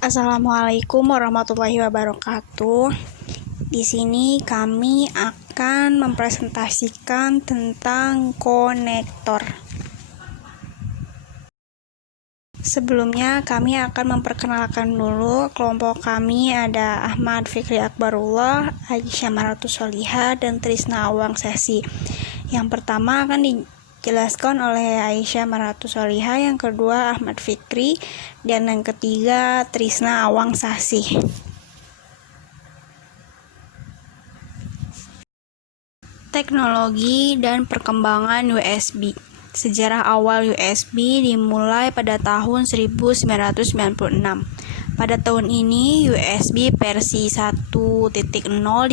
Assalamualaikum warahmatullahi wabarakatuh. Di sini kami akan mempresentasikan tentang konektor. Sebelumnya kami akan memperkenalkan dulu kelompok kami ada Ahmad Fikri Akbarullah, Aisyah Maratus Solihah, dan Trisna Awang Sesi. Yang pertama akan dijelaskan oleh Aisyah Maratus Solihah, yang kedua Ahmad Fikri, dan yang ketiga Trisna Awang Sasi. Teknologi dan perkembangan USB. Sejarah awal USB dimulai pada tahun 1996. Pada tahun ini, USB versi 1.0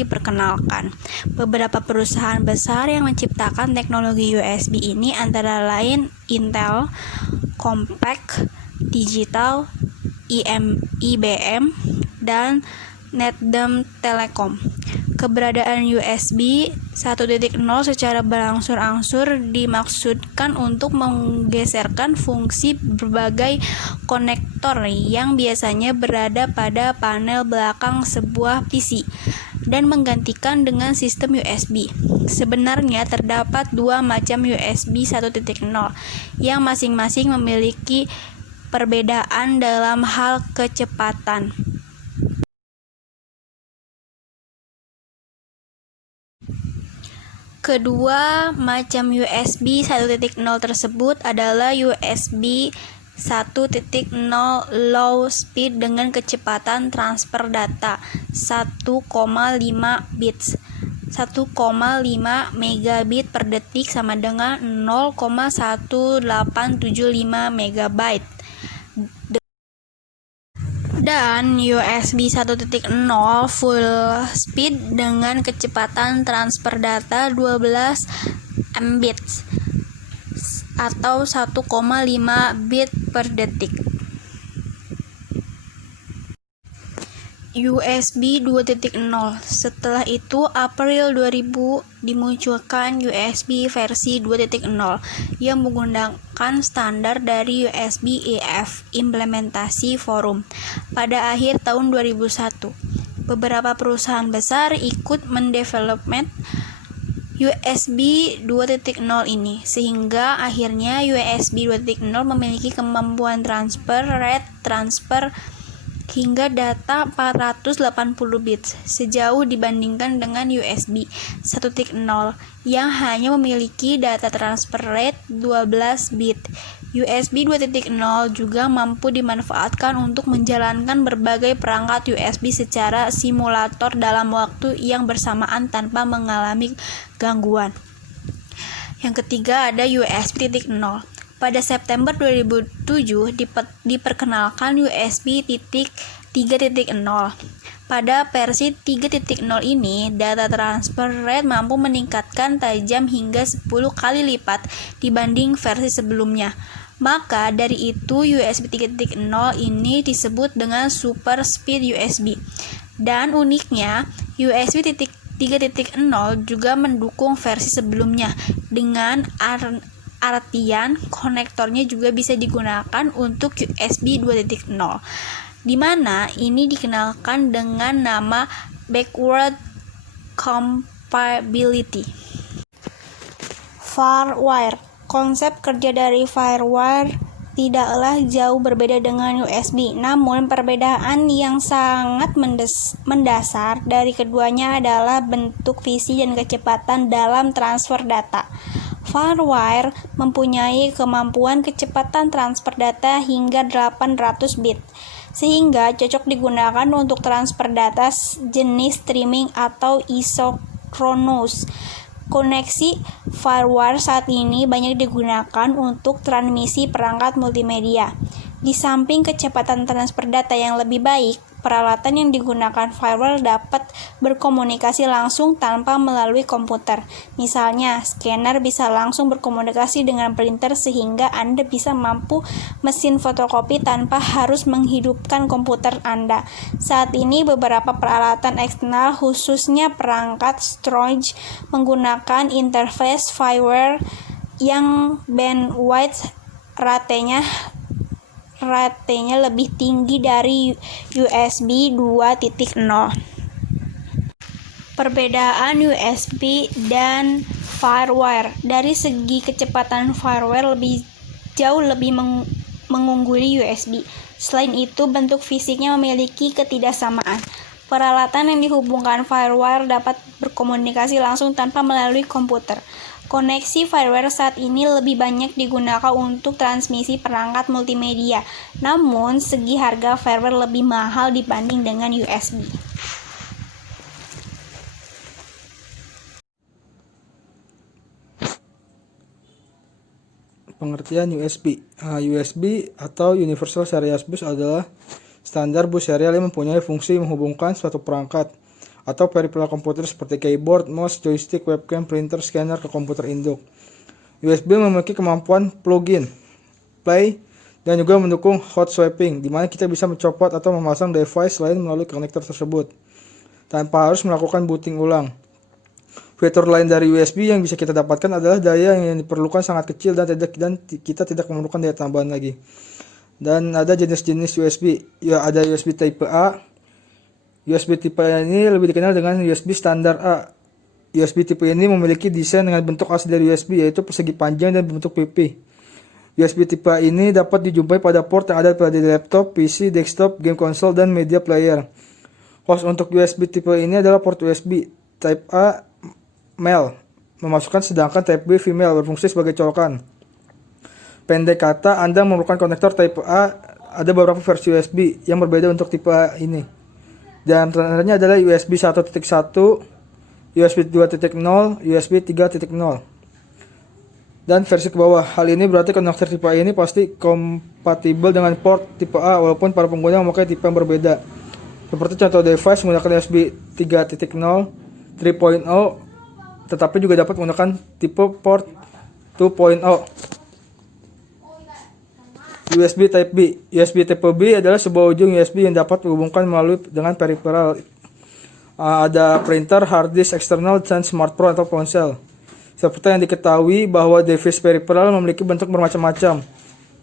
diperkenalkan. Beberapa perusahaan besar yang menciptakan teknologi USB ini antara lain Intel, Compaq Digital, IBM, dan Netdem Telekom. Keberadaan USB 1.0 secara berangsur-angsur dimaksudkan untuk menggeserkan fungsi berbagai konektor yang biasanya berada pada panel belakang sebuah PC dan menggantikan dengan sistem USB. Sebenarnya terdapat dua macam USB 1.0 yang masing-masing memiliki perbedaan dalam hal kecepatan. Kedua macam USB 1.0 tersebut adalah USB 1.0 low speed dengan kecepatan transfer data 1,5 bits. 1,5 megabit per detik sama dengan 0,1875 megabyte. Dan USB 1.0 full speed dengan kecepatan transfer data 12 Mbits atau 1,5 bit per detik. USB 2.0. Setelah itu, April 2000 dimunculkan USB versi 2.0 yang menggunakan standar dari USB EF, implementasi forum. Pada akhir tahun 2001, beberapa perusahaan besar ikut mendevelopment USB 2.0 ini, sehingga akhirnya USB 2.0 memiliki kemampuan transfer hingga data 480 bits sejauh dibandingkan dengan USB 1.0 yang hanya memiliki data transfer rate 12 bit. USB 2.0 juga mampu dimanfaatkan untuk menjalankan berbagai perangkat USB secara simulator dalam waktu yang bersamaan tanpa mengalami gangguan. Yang ketiga ada USB 3.0. Pada September 2007 diperkenalkan USB 3.0. Pada versi 3.0 ini, data transfer rate mampu meningkatkan tajam hingga 10 kali lipat dibanding versi sebelumnya. Maka dari itu USB 3.0 ini disebut dengan Super Speed USB. Dan uniknya, USB 3.0 juga mendukung versi sebelumnya dengan artian konektornya juga bisa digunakan untuk USB 2.0, di mana ini dikenalkan dengan nama backward compatibility. Firewire. Konsep kerja dari firewire tidaklah jauh berbeda dengan USB, namun perbedaan yang sangat mendasar dari keduanya adalah bentuk visi dan kecepatan dalam transfer data. Firewire mempunyai kemampuan kecepatan transfer data hingga 800 bit, sehingga cocok digunakan untuk transfer data jenis streaming atau isochronous. Koneksi firewire saat ini banyak digunakan untuk transmisi perangkat multimedia. Di samping kecepatan transfer data yang lebih baik, peralatan yang digunakan firewire dapat berkomunikasi langsung tanpa melalui komputer. Misalnya, scanner bisa langsung berkomunikasi dengan printer sehingga Anda bisa mampu mesin fotokopi tanpa harus menghidupkan komputer Anda. Saat ini beberapa peralatan eksternal, khususnya perangkat storage, menggunakan interface firewire yang bandwidth ratenya rate-nya lebih tinggi dari USB 2.0. Perbedaan USB dan firewire. Dari segi kecepatan firewire jauh lebih mengungguli USB. Selain itu, bentuk fisiknya memiliki ketidaksamaan. Peralatan yang dihubungkan firewire dapat berkomunikasi langsung tanpa melalui komputer. Koneksi firewire saat ini lebih banyak digunakan untuk transmisi perangkat multimedia. Namun, segi harga firewire lebih mahal dibanding dengan USB. Pengertian USB. USB atau Universal Serial Bus adalah standar bus serial yang mempunyai fungsi menghubungkan suatu perangkat atau peripheral komputer seperti keyboard, mouse, joystick, webcam, printer, scanner ke komputer induk. USB memiliki kemampuan plug-in, play, dan juga mendukung hot swapping, di mana kita bisa mencopot atau memasang device lain melalui konektor tersebut tanpa harus melakukan booting ulang. Fitur lain dari USB yang bisa kita dapatkan adalah daya yang diperlukan sangat kecil dan kita tidak memerlukan daya tambahan lagi. Dan ada jenis-jenis USB. Ya, ada USB Type A. USB tipe ini lebih dikenal dengan USB standar A. USB tipe ini memiliki desain dengan bentuk asli dari USB, yaitu persegi panjang dan bentuk pipi. USB tipe A ini dapat dijumpai pada port yang ada pada laptop, PC, desktop, game konsol, dan media player. Host untuk USB tipe ini adalah port USB Type A male memasukkan, sedangkan Type B female berfungsi sebagai colokan. Pendek kata, Anda memerlukan konektor Type A. Ada beberapa versi USB yang berbeda untuk tipe A ini. Dan antaranya adalah USB 1.1, USB 2.0, USB 3.0. Dan versi ke bawah. Hal ini berarti konektor tipe A ini pasti kompatibel dengan port tipe A walaupun para pengguna memakai tipe yang berbeda. Seperti contoh device menggunakan USB 3.0, 3.0, tetapi juga dapat menggunakan tipe port 2.0. USB Type B. USB Type B adalah sebuah ujung USB yang dapat dihubungkan melalui dengan peripheral. Ada printer, hard disk eksternal, dan smartphone atau ponsel. Seperti yang diketahui bahwa device peripheral memiliki bentuk bermacam-macam,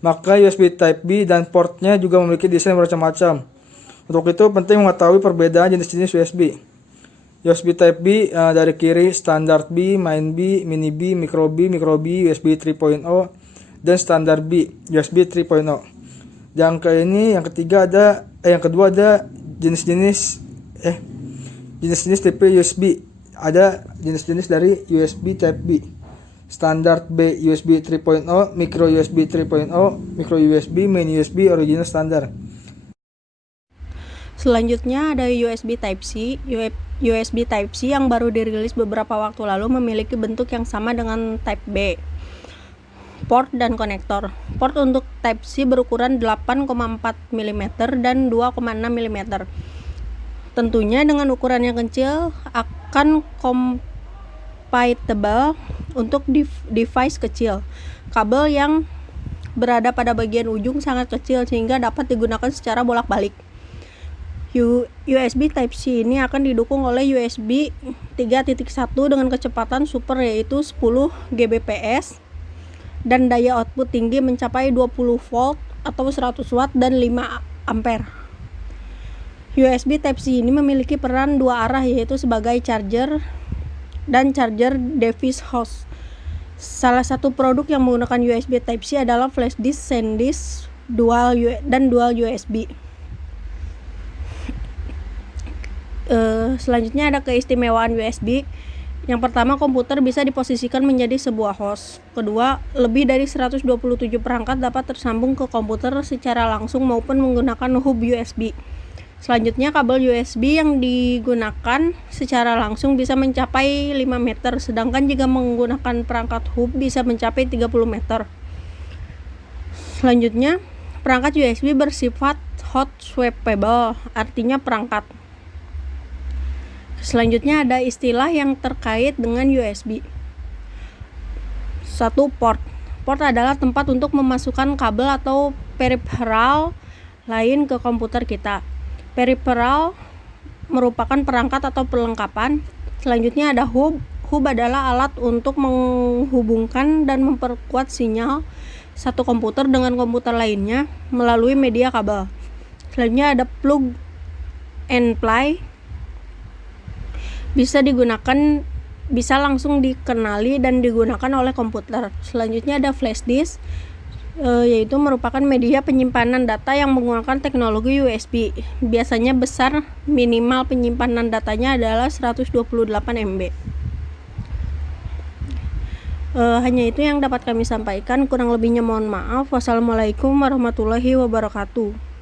maka USB Type B dan portnya juga memiliki desain bermacam-macam. Untuk itu penting mengetahui perbedaan jenis-jenis USB. USB Type B dari kiri standar B, main B, mini B, micro B, USB 3.0, dan standar B, USB 3.0. Yang kedua ada jenis-jenis tipe USB. Ada jenis-jenis dari USB Type B. Standar B USB 3.0, micro USB 3.0, micro USB, mini USB, original standar. Selanjutnya ada USB Type-C. USB Type-C yang baru dirilis beberapa waktu lalu memiliki bentuk yang sama dengan Type B. Port dan konektor. Port untuk Type-C berukuran 8,4 mm dan 2,6 mm. Tentunya dengan ukuran yang kecil akan compatible untuk device kecil. Kabel yang berada pada bagian ujung sangat kecil sehingga dapat digunakan secara bolak-balik. USB Type-C ini akan didukung oleh USB 3.1 dengan kecepatan super yaitu 10 Gbps dan daya output tinggi mencapai 20 volt atau 100 watt dan 5 ampere. USB Type-C ini memiliki peran dua arah yaitu sebagai charger dan charger device host. Salah satu produk yang menggunakan USB Type-C adalah flash disk, SanDisk, dual USB. Selanjutnya ada keistimewaan USB. Yang pertama, komputer bisa diposisikan menjadi sebuah host. Kedua, lebih dari 127 perangkat dapat tersambung ke komputer secara langsung maupun menggunakan hub USB. Selanjutnya, kabel USB yang digunakan secara langsung bisa mencapai 5 meter, sedangkan jika menggunakan perangkat hub bisa mencapai 30 meter. Selanjutnya, perangkat USB bersifat hot swappable, artinya perangkat. Selanjutnya ada istilah yang terkait dengan USB. 1. Port. Port adalah tempat untuk memasukkan kabel atau peripheral lain ke komputer kita. Peripheral merupakan perangkat atau perlengkapan. Selanjutnya ada hub. Hub adalah alat untuk menghubungkan dan memperkuat sinyal. satu komputer dengan komputer lainnya melalui media kabel. Selanjutnya ada plug and play, bisa langsung dikenali dan digunakan oleh komputer. Selanjutnya ada flash disk, yaitu merupakan media penyimpanan data yang menggunakan teknologi USB. Biasanya besar, minimal penyimpanan datanya adalah 128 MB. Hanya itu yang dapat kami sampaikan, kurang lebihnya mohon maaf. Wassalamualaikum warahmatullahi wabarakatuh.